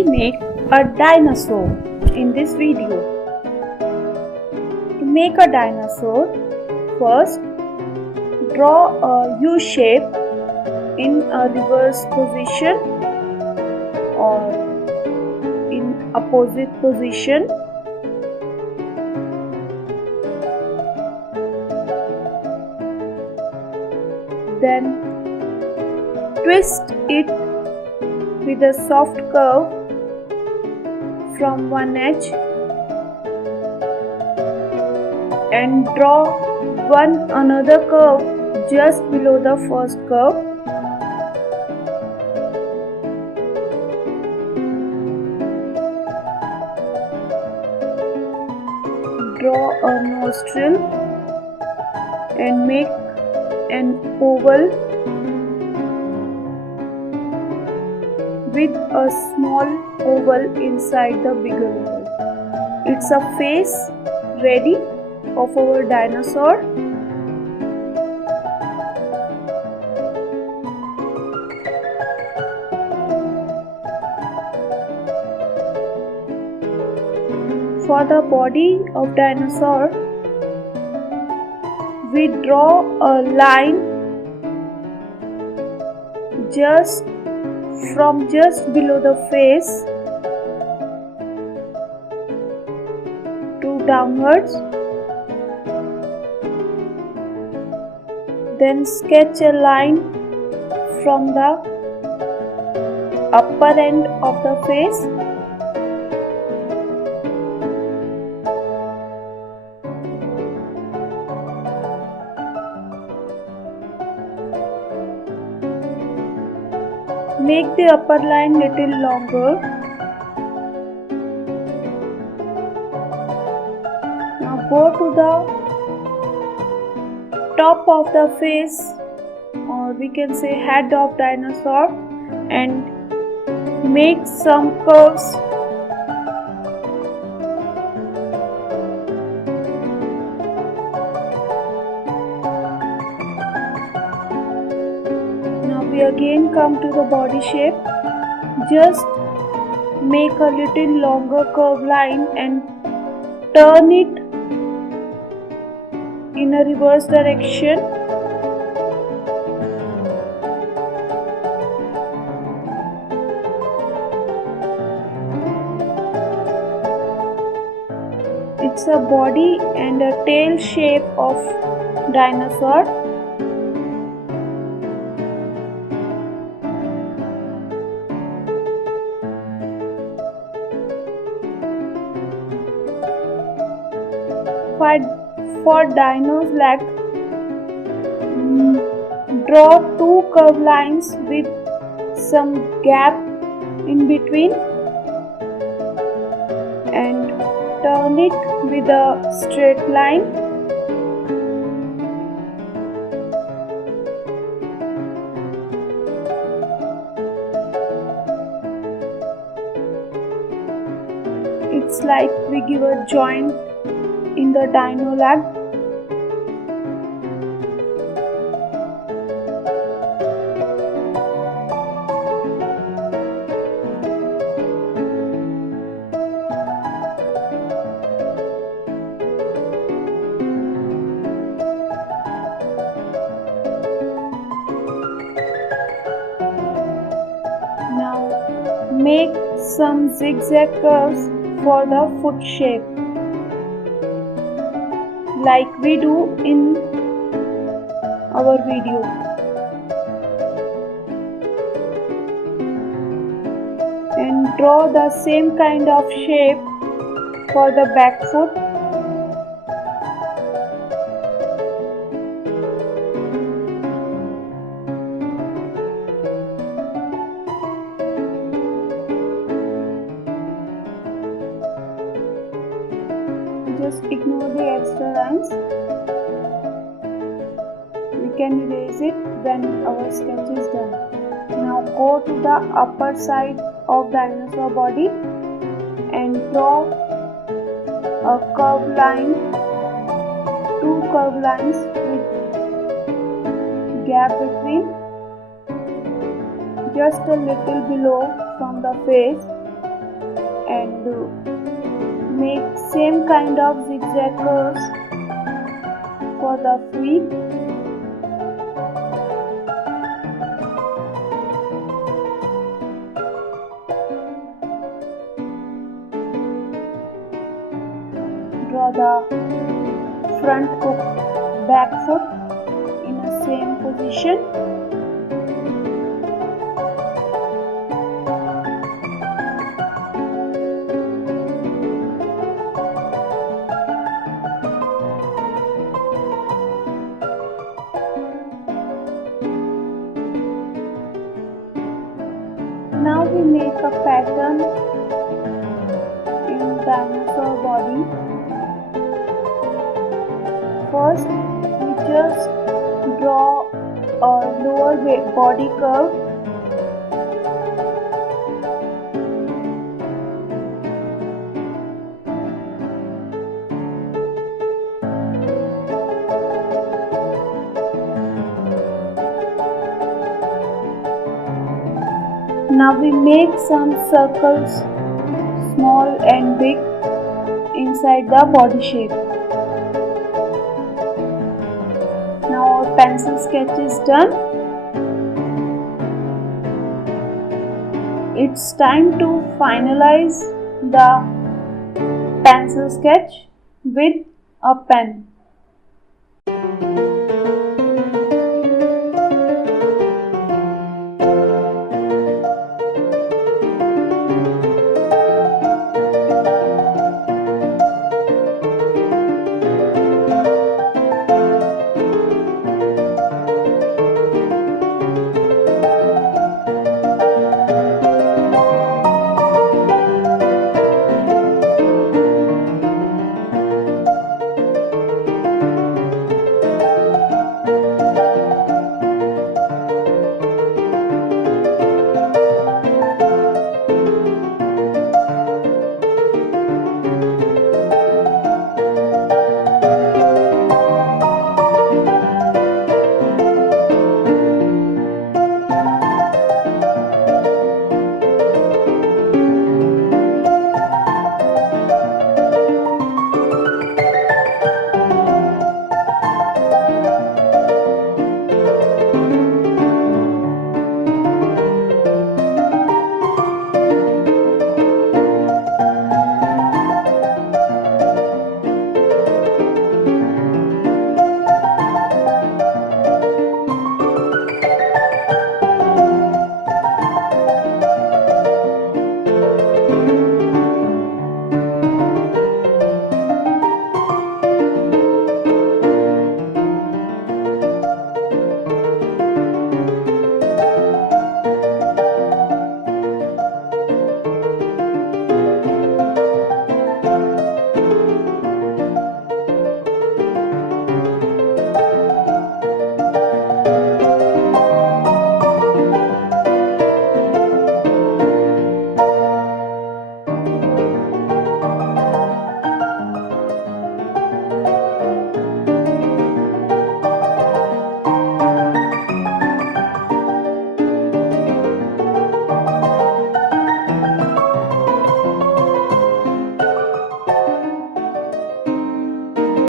we make a dinosaur in this video. To make a dinosaur, first draw a U shape in a reverse position or in opposite position. Then twist it with a soft curve from one edge and draw another curve just below the first curve. Draw a nostril and make an oval with a small oval inside the bigger oval. It's a face ready of our dinosaur. For the body of dinosaur, we draw a line from just below the face to downwards. Then sketch a line from the upper end of the face. Make the upper line little longer. Now go to the top of the face, or we can say head of dinosaur, and make some curves. We again come to the body shape. Just make a little longer curve line and turn it in a reverse direction. It's a body and a tail shape of dinosaur. For dino's leg, draw two curved lines with some gap in between and turn it with a straight line. It's like we give a joint in the dino leg. Now make some zigzag curves for the foot shape, like we do in our video. And draw the same kind of shape for the back foot. Just ignore the extra lines. We can erase it when our sketch is done. Now go to the upper side of dinosaur body and draw a curved line, two curved lines with gap between, just a little below from the face. and make same kind of zigzag curves for the feet. Draw the front hook back foot in the same position. Now we make a pattern in dinosaur body. First, we just draw a lower body curve. Now we make some circles, small and big, inside the body shape. Now our pencil sketch is done. It's time to finalize the pencil sketch with a pen.